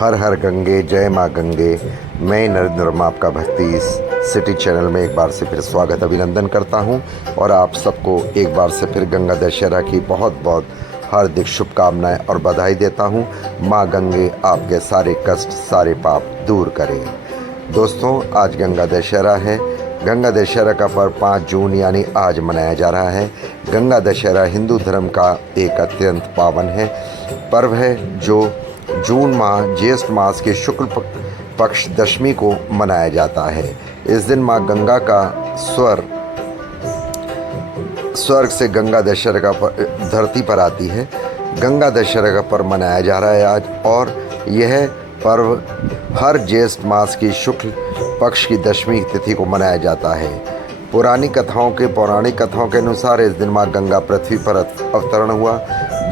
हर हर गंगे, जय माँ गंगे। मैं नरेंद्र वर्मा आपका भक्ति इस सिटी चैनल में एक बार से फिर स्वागत अभिनंदन करता हूं और आप सबको एक बार से फिर गंगा दशहरा की बहुत बहुत हार्दिक शुभकामनाएं और बधाई देता हूं। माँ गंगे आपके सारे कष्ट, सारे पाप दूर करें। दोस्तों, आज गंगा दशहरा है। गंगा दशहरा का पर्व 5 जून यानी आज मनाया जा रहा है। गंगा दशहरा हिंदू धर्म का एक अत्यंत पावन है पर्व है जो जून माह ज्येष्ठ मास के शुक्ल पक्ष दशमी को मनाया जाता है। इस दिन माँ गंगा का स्वर्ग से गंगा दशहरा का धरती पर आती है। गंगा दशहरा का पर्व मनाया जा रहा है आज, और यह पर्व हर ज्येष्ठ मास की शुक्ल पक्ष की दशमी तिथि को मनाया जाता है। पौराणिक कथाओं के अनुसार इस दिन माँ गंगा पृथ्वी पर अवतरण हुआ,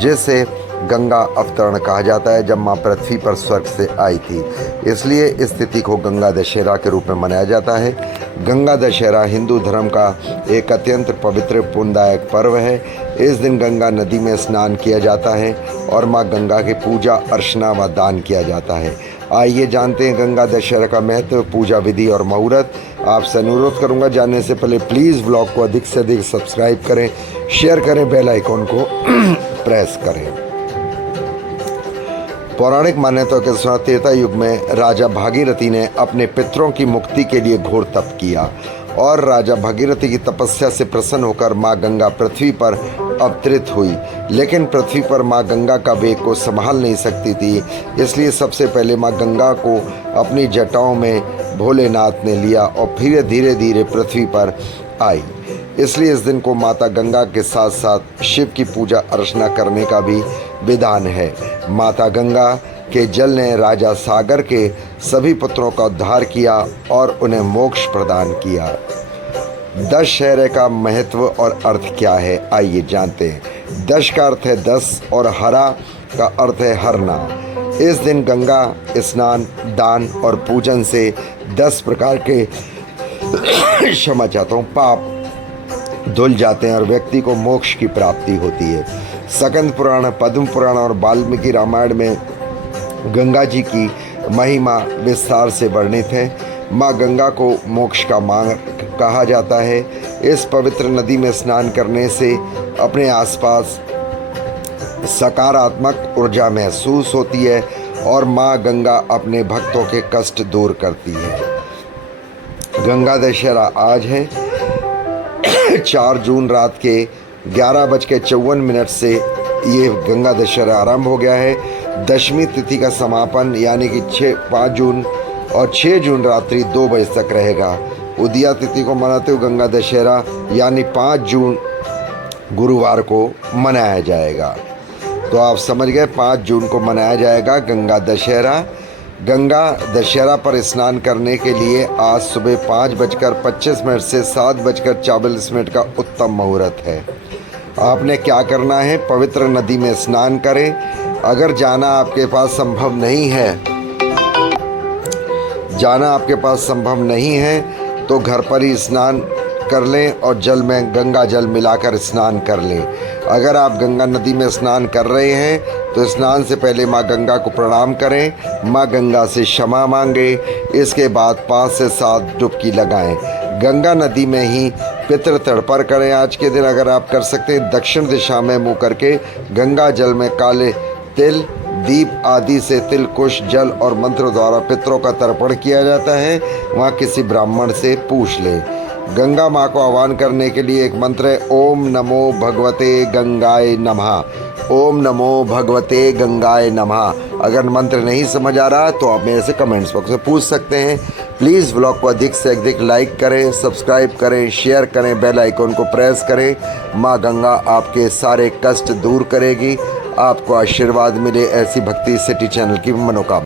जिसे गंगा अवतरण कहा जाता है, जब माँ पृथ्वी पर स्वर्ग से आई थी। इसलिए इस तिथि को गंगा दशहरा के रूप में मनाया जाता है। गंगा दशहरा हिंदू धर्म का एक अत्यंत पवित्र पुण्यदायक पर्व है। इस दिन गंगा नदी में स्नान किया जाता है और माँ गंगा की पूजा अर्चना व दान किया जाता है। आइए जानते हैं गंगा दशहरा का महत्व, पूजा विधि और मुहूर्त। आपसे अनुरोध करूंगा, जानने से पहले प्लीज़ ब्लॉग को अधिक से अधिक सब्सक्राइब करें, शेयर करें, बेल आइकॉन को प्रेस करें। पौराणिक मान्यताओं के अनुसार त्रेता युग में राजा भागीरथी ने अपने पितरों की मुक्ति के लिए घोर तप किया और राजा भागीरथी की तपस्या से प्रसन्न होकर माँ गंगा पृथ्वी पर अवतरित हुई। लेकिन पृथ्वी पर माँ गंगा का वेग को संभाल नहीं सकती थी, इसलिए सबसे पहले माँ गंगा को अपनी जटाओं में भोलेनाथ ने लिया और फिर धीरे धीरे पृथ्वी पर आई। इसलिए इस दिन को माता गंगा के साथ साथ शिव की पूजा अर्चना करने का भी विधान है। माता गंगा के जल ने राजा सागर के सभी पुत्रों का उद्धार किया और उन्हें मोक्ष प्रदान किया। दशहरे का महत्व और अर्थ क्या है, आइए जानते हैं। दश का अर्थ है 10 और हरा का अर्थ है हरना। इस दिन गंगा स्नान, दान और पूजन से 10 प्रकार के पाप धुल जाते हैं और व्यक्ति को मोक्ष की प्राप्ति होती है। स्कंद पुराण, पद्म पुराण और वाल्मीकि रामायण में गंगा जी की महिमा विस्तार से वर्णित है। माँ गंगा को मोक्ष का मार्ग कहा जाता है। इस पवित्र नदी में स्नान करने से अपने आसपास सकारात्मक ऊर्जा महसूस होती है और माँ गंगा अपने भक्तों के कष्ट दूर करती है। गंगा दशहरा आज है। 4 जून रात के 11:54 से ये गंगा दशहरा आरंभ हो गया है। दशमी तिथि का समापन यानी कि 5 जून और 6 जून रात्रि 2 बजे तक रहेगा। उदया तिथि को मनाते हुए गंगा दशहरा यानी 5 जून गुरुवार को मनाया जाएगा। तो आप समझ गए, 5 जून को मनाया जाएगा गंगा दशहरा। गंगा दशहरा पर स्नान करने के लिए आज सुबह 5:25 से 7:44 का उत्तम मुहूर्त है। आपने क्या करना है, पवित्र नदी में स्नान करें। अगर जाना आपके पास संभव नहीं है तो घर पर ही स्नान कर लें और जल में गंगा जल मिलाकर स्नान कर लें। अगर आप गंगा नदी में स्नान कर रहे हैं तो स्नान से पहले माँ गंगा को प्रणाम करें, माँ गंगा से क्षमा मांगे। इसके बाद 5 से 7 डुबकी लगाएं। गंगा नदी में ही पितृ तर्पण करें। आज के दिन अगर आप कर सकते हैं, दक्षिण दिशा में मुँह करके गंगा जल में काले तिल, दीप आदि से तिल, कुश, जल और मंत्र द्वारा पितरों का तर्पण किया जाता है। वहाँ किसी ब्राह्मण से पूछ लें। गंगा माँ को आह्वान करने के लिए एक मंत्र है, ओम नमो भगवते गंगाय नमः। ओम नमो भगवते गंगाय नमः। अगर मंत्र नहीं समझ आ रहा तो आप मेरे से कमेंट्स बॉक्स में पूछ सकते हैं। प्लीज़ ब्लॉग को अधिक से अधिक लाइक करें, सब्सक्राइब करें, शेयर करें, बेल आइकॉन को प्रेस करें। माँ गंगा आपके सारे कष्ट दूर करेगी। आपको आशीर्वाद मिले, ऐसी भक्ति सिटी चैनल की मनोकामना।